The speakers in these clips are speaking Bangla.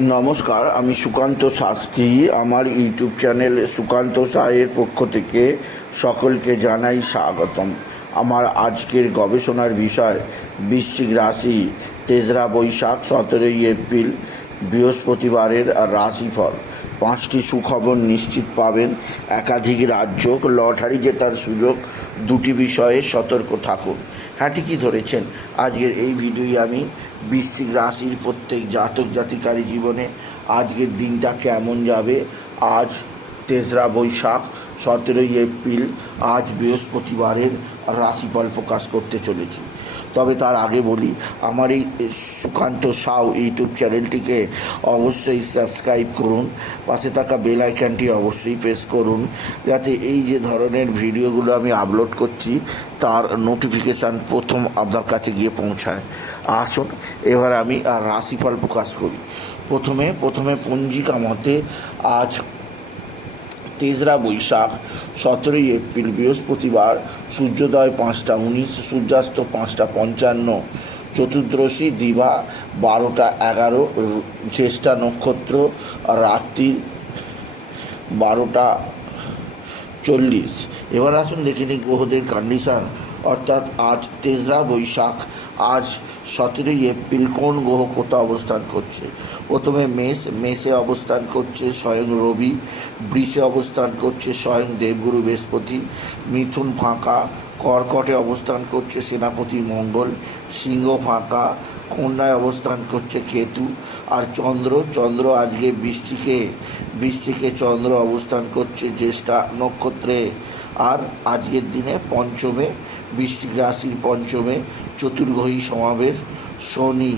নমস্কার, আমি সুকান্ত শাস্ত্রী। আমার ইউটিউব চ্যানেল সুকান্ত সাহের পক্ষ থেকে সকলকে জানাই স্বাগতম। আমার আজকের গবেষণার বিষয়, বৃশ্চিক রাশি, তেসরা বৈশাখ, সতেরোই এপ্রিল, বৃহস্পতিবারের রাশিফল। পাঁচটি সুখবর নিশ্চিত পাবেন। একাধিক রাজ্য, লটারি জেতার সুযোগ, দুটি বিষয়ে সতর্ক থাকুন। হ্যাঁ ঠিকই ধরেছেন। আজকের এই ভিডিওই আমি বৃশ্চিক রাশির প্রত্যেক জাতক জাতিকারী জীবনে আজকের দিনটা কেমন যাবে? আজ তেসরা বৈশাখ, সতেরোই এপ্রিল, আজ বৃহস্পতিবারের রাশিফল প্রকাশ করতে চলেছি। তবে তার আগে বলি, আমার এই সুকান্ত সাউ ইউটিউব চ্যানেলটিকে অবশ্যই সাবস্ক্রাইব করুন, পাশে থাকা বেল আইকনটি অবশ্যই প্রেস করুন, যাতে এই যে ধরনের ভিডিওগুলো আমি আপলোড করছি, তার নোটিফিকেশান প্রথম আপনার কাছে গিয়ে পৌঁছায়। আসুন, এবার আমি আর রাশিফল প্রকাশ করি। প্রথমে প্রথমে পঞ্জিকা মতে আজ তেসরা বৈশাখ, সতেরোই এপ্রিল, বৃহস্পতিবার, সূর্যোদয় পাঁচটা উনিশ, সূর্যাস্ত পাঁচটা পঞ্চান্ন, চতুর্দশী দিবা বারোটা এগারো, জ্যেষ্ঠা নক্ষত্র রাত্রি বারোটা চল্লিশ। এবার আসুন দেখে নিই গ্রহদের কন্ডিশন অর্থাৎ আজ তেসরা বৈশাখ আজ সতেরোই এপ্রিল কোন গ্রহ কোথাও অবস্থান করছে? প্রথমে মেষ, মেষে অবস্থান করছে স্বয়ং রবি, বৃষে অবস্থান করছে স্বয়ং দেবগুরু বৃহস্পতি, মিথুন ফাঁকা, কর্কটে অবস্থান করছে সেনাপতি মঙ্গল, সিংহ ফাঁকা কন্যায় অবস্থান করছে কেতু আর চন্দ্র চন্দ্র আজকে বৃষ্টিকে বৃষ্টিকে চন্দ্র অবস্থান করছে জ্যেষ্ঠা নক্ষত্রে আর আজকের দিনে পঞ্চমে, বৃষ্টিক রাশির পঞ্চমে চতুর্গ্রহী সমাবেশ, শনি,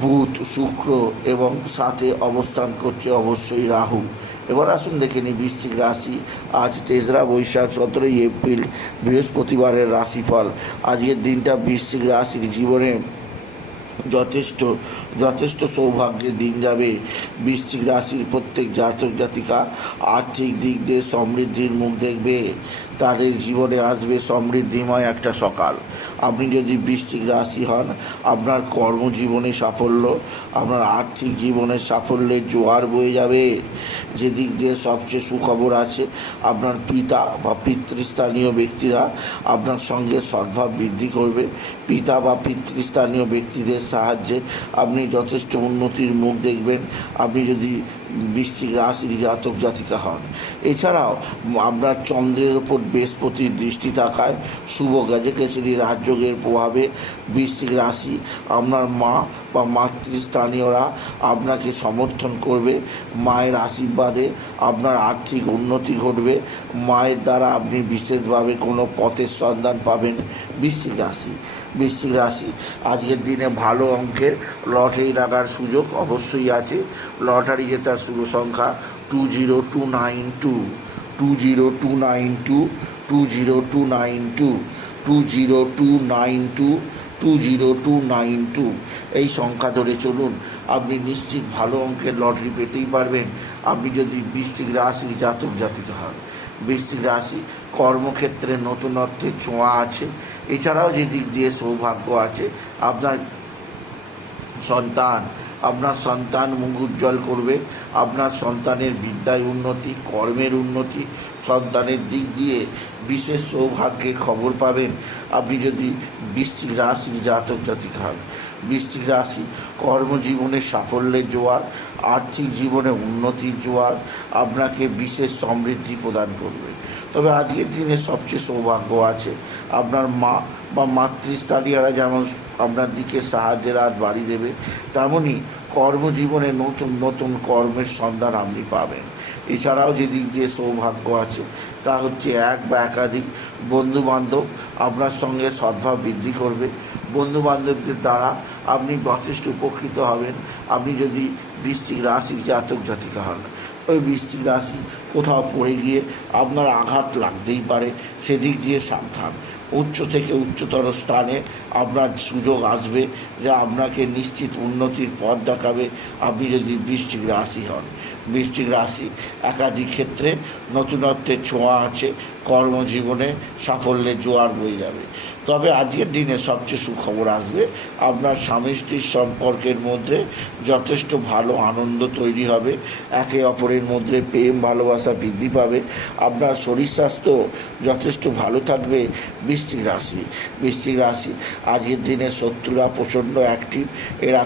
বুধ, শুক্র এবং সাথে অবস্থান করছে অবশ্যই রাহু। এবার আসুন দেখে নিই বৃশ্চিক রাশি। আজ তেসরা বৈশাখ, সতেরোই এপ্রিল, বৃহস্পতিবারের রাশিফল। আজকের দিনটা বৃশ্চিক রাশির জীবনে যথেষ্ট যথেষ্ট সৌভাগ্যের দিন যাবে। বৃশ্চিক রাশির প্রত্যেক জাতক জাতিকা আর্থিক দিক দিয়ে সমৃদ্ধির মুখ দেখবে। তাদের জীবনে আসবে সমৃদ্ধিময় একটা সকাল। আপনি যদি বৃশ্চিক রাশি হন, আপনার কর্মজীবনে সাফল্য, আপনার আর্থিক জীবনের সাফল্যের জোয়ার বয়ে যাবে। যে দিক দিয়ে সবচেয়ে সুখবর আছে, আপনার পিতা বা পিতৃস্থানীয় ব্যক্তিরা আপনার সঙ্গে সদ্ভাব বৃদ্ধি করবে। পিতা বা পিতৃস্থানীয় ব্যক্তিদের সাহায্যে আপনি যথেষ্ট উন্নতির মুখ দেখবেন। আপনি যদি বৃশ্চিক রাশির জাতক জাতিকা হন। এছাড়াও আপনার চন্দ্রের ওপর বৃহস্পতির দৃষ্টি থাকায় শুভ গাজকেশরী রাজযোগের প্রভাবে বৃশ্চিক রাশি। আপনার মা বা মাতৃস্থানীয়রা আপনাকে সমর্থন করবে, মায়ের আশীর্বাদে আপনার আর্থিক উন্নতি ঘটবে, মায়ের দ্বারা আপনি বিশেষভাবে কোনো পথের সন্ধান পাবেন বৃশ্চিক রাশি। বৃশ্চিক রাশি, আজকের দিনে ভালো অঙ্কের লটারি লাগার সুযোগ অবশ্যই আছে। লটারি জেতার শুভ সংখ্যা two zero two nine two two zero two nine two two zero two nine two two zero two nine two two zero two nine two এই সংখ্যা ধরে চলুন, আপনি নিশ্চিত ভালো অঙ্কের লটারি পেতেই পারবেন। আপনি যদি বৃশ্চিক রাশির জাতক জাতিকা হন, বৃশ্চিক রাশি কর্মক্ষেত্রে নতুনত্বের ছোঁয়া আছে। এছাড়াও যে দিক দিয়ে সৌভাগ্য আছে, আপনার সন্তান আপনার সন্তান মুখ উজ্জ্বল করবে আপনার সন্তানের বিদ্যায় উন্নতি, কর্মের উন্নতি, সন্তানের দিক দিয়ে বিশেষ সৌভাগ্যের খবর পাবেন। আপনি যদি বৃশ্চিক রাশির জাতক জাতিক হন, বৃশ্চিক রাশি কর্মজীবনে সাফল্যের জোয়ার, আর্থিক জীবনে উন্নতির জোয়ার, আপনাকে বিশেষ সমৃদ্ধি প্রদান করবে। তবে আজকের দিনে সবচেয়ে সৌভাগ্য আছে, আপনার মা বা মাতৃস্থানীয়রা যেমন আপনার দিকে সাহায্যের হাত বাড়ি দেবে, তেমনই কর্মজীবনে নতুন নতুন কর্মের সন্ধান আপনি পাবেন। এছাড়াও যেদিক দিয়ে সৌভাগ্য আছে, তা হচ্ছে এক বা একাধিক বন্ধুবান্ধব আপনার সঙ্গে সদ্ভাব বৃদ্ধি করবে। বন্ধুবান্ধবদের দ্বারা আপনি যথেষ্ট উপকৃত হবেন। আপনি যদি বৃষ্টিক রাশির জাতক জাতিকা হন, ওই বৃষ্টিক রাশি কোথাও পড়ে গিয়ে আপনার আঘাত লাগতেই পারে, সেদিক দিয়ে সাবধান। উচ্চ থেকে উচ্চতর স্থানে আপনার সুযোগ আসবে যা আপনাকে নিশ্চিত উন্নতির পথ দেখাবে। আপনি যদি বৃশ্চিক রাশি হন, বৃশ্চিক রাশি একাধিক ক্ষেত্রে নতুনত্বের ছোঁয়া আছে, কর্মজীবনে সাফল্যের জোয়ার বয়ে যাবে। তবে আজকের দিনে সবচেয়ে সুখবর আসবে, আপনার স্বামী স্ত্রীর সম্পর্কের মধ্যে যথেষ্ট ভালো আনন্দ তৈরি হবে। একে অপরের মধ্যে প্রেম, ভালোবাসা বৃদ্ধি পাবে, আপনার শরীর স্বাস্থ্য যথেষ্ট ভালো থাকবে বৃষ্টিক রাশি। বৃষ্টিক রাশি, আজকের দিনে শত্রুরা প্রচণ্ড অ্যাক্টিভ এরা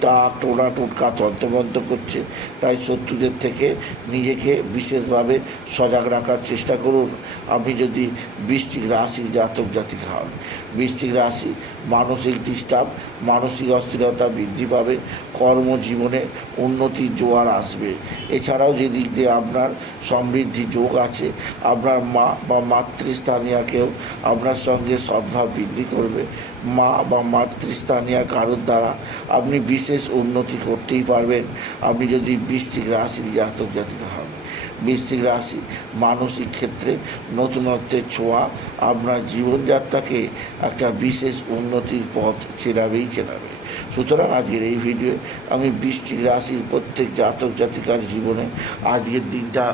তাক টোনা টোটকা, তন্ত্রমন্ত্র করছে। তাই শত্রুদের থেকে নিজেকে বিশেষভাবে সজাগ রাখার চেষ্টা করুন। আপনি যদি বৃষ্টিক রাশির জাতক জাতিকা হন বৃষ্টিক রাশি মানসিক ডিস্টার্ব মানসিক অস্থিরতা বৃদ্ধি পাবে, কর্মজীবনে উন্নতির জোয়ার আসবে। এছাড়াও যে দিক দিয়ে আপনার সমৃদ্ধি যোগ আছে, আপনার মা বা মাতৃস্থানীয়াকেও আপনার সঙ্গে সদ্ভাব বৃদ্ধি করবে। মা বা মাতৃস্থানীয় কারোর দ্বারা আপনি বিশেষ উন্নতি করতেই পারবেন। আপনি যদি বৃষ্টিক রাশির জাতক জাতিকা হন। বৃশ্চিক রাশি, মানসিক ক্ষেত্রে নতুনত্বের ছোঁয়া, আপনার জীবনযাত্রাকে একটা বিশেষ উন্নতির পথ চেনাবেই চেনাবে। সুতরাং আজকের এই ভিডিও আমি বৃশ্চিক রাশির প্রত্যেক জাতক জাতিকার জীবনে আজকের দিনটা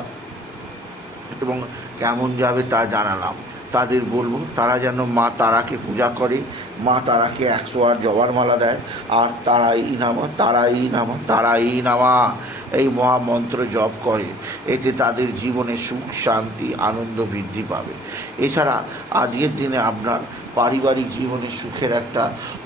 এবং কেমন যাবে তা জানালাম। তাদের বলব, তারা যেন মা তারাকে পূজা করে, মা তারাকে একশো আট জবার মালা দেয়, আর তারা তারাই নামা তারা তারাই নামা তারা তারাই নামা। এই মহামন্ত্র জপ করে, এতে তাদের জীবনে সুখ, শান্তি, আনন্দ বৃদ্ধি পাবে। এছাড়া আজকের দিনে আপনার পারিবারিক জীবনে সুখের একটা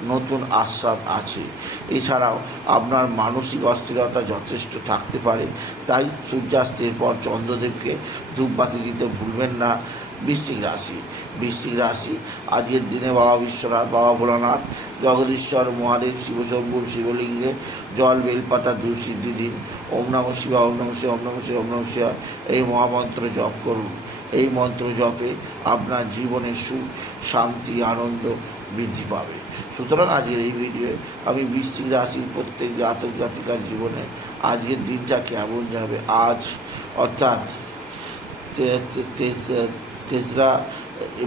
নতুন আস্বাদ আছে। এছাড়াও আপনার মানসিক অস্থিরতা যথেষ্ট থাকতে পারে। তাই সূর্যাস্তের পর চন্দ্রদেবকে ধূপবাতি দিতে ভুলবেন না। বৃশ্চিক রাশি বৃশ্চিক রাশি। আজকের দিনে বাবা বিশ্বনাথ, বাবা ভোলানাথ, জগদীশ্বর, মহাদেব শিবশম্ভুর শিবলিঙ্গে, জল, বেলপাতা দুঃসিদ্ধি দিন ওম নম শিবা ওম নম শিবা ওম নম শিবা ওম নম শিবা এই মহামন্ত্র জপ করুন। এই মন্ত্র জপে আপনার জীবনে সুখ, শান্তি, আনন্দ বৃদ্ধি পাবে। সুতরাং আজকের এই ভিডিওয়ে আমি বৃশ্চিক রাশির প্রত্যেক জাতক জাতিকার জীবনে আজকের দিনটা কেমন যাবে, আজ অর্থাৎ তেসরা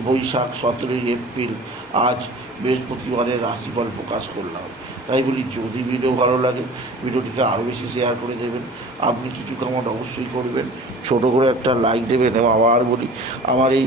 বৈশাখ সতেরোই এপ্রিল আজ বৃহস্পতিবারের রাশিফল প্রকাশ করলাম। তাই বলি, যদি ভিডিও ভালো লাগে, ভিডিওটিকে আরও বেশি শেয়ার করে দেবেন। আপনি কিছু কামাট অবশ্যই করবেন। ছোট করে একটা লাইক দেবেন এবং আবার বলি, আমার এই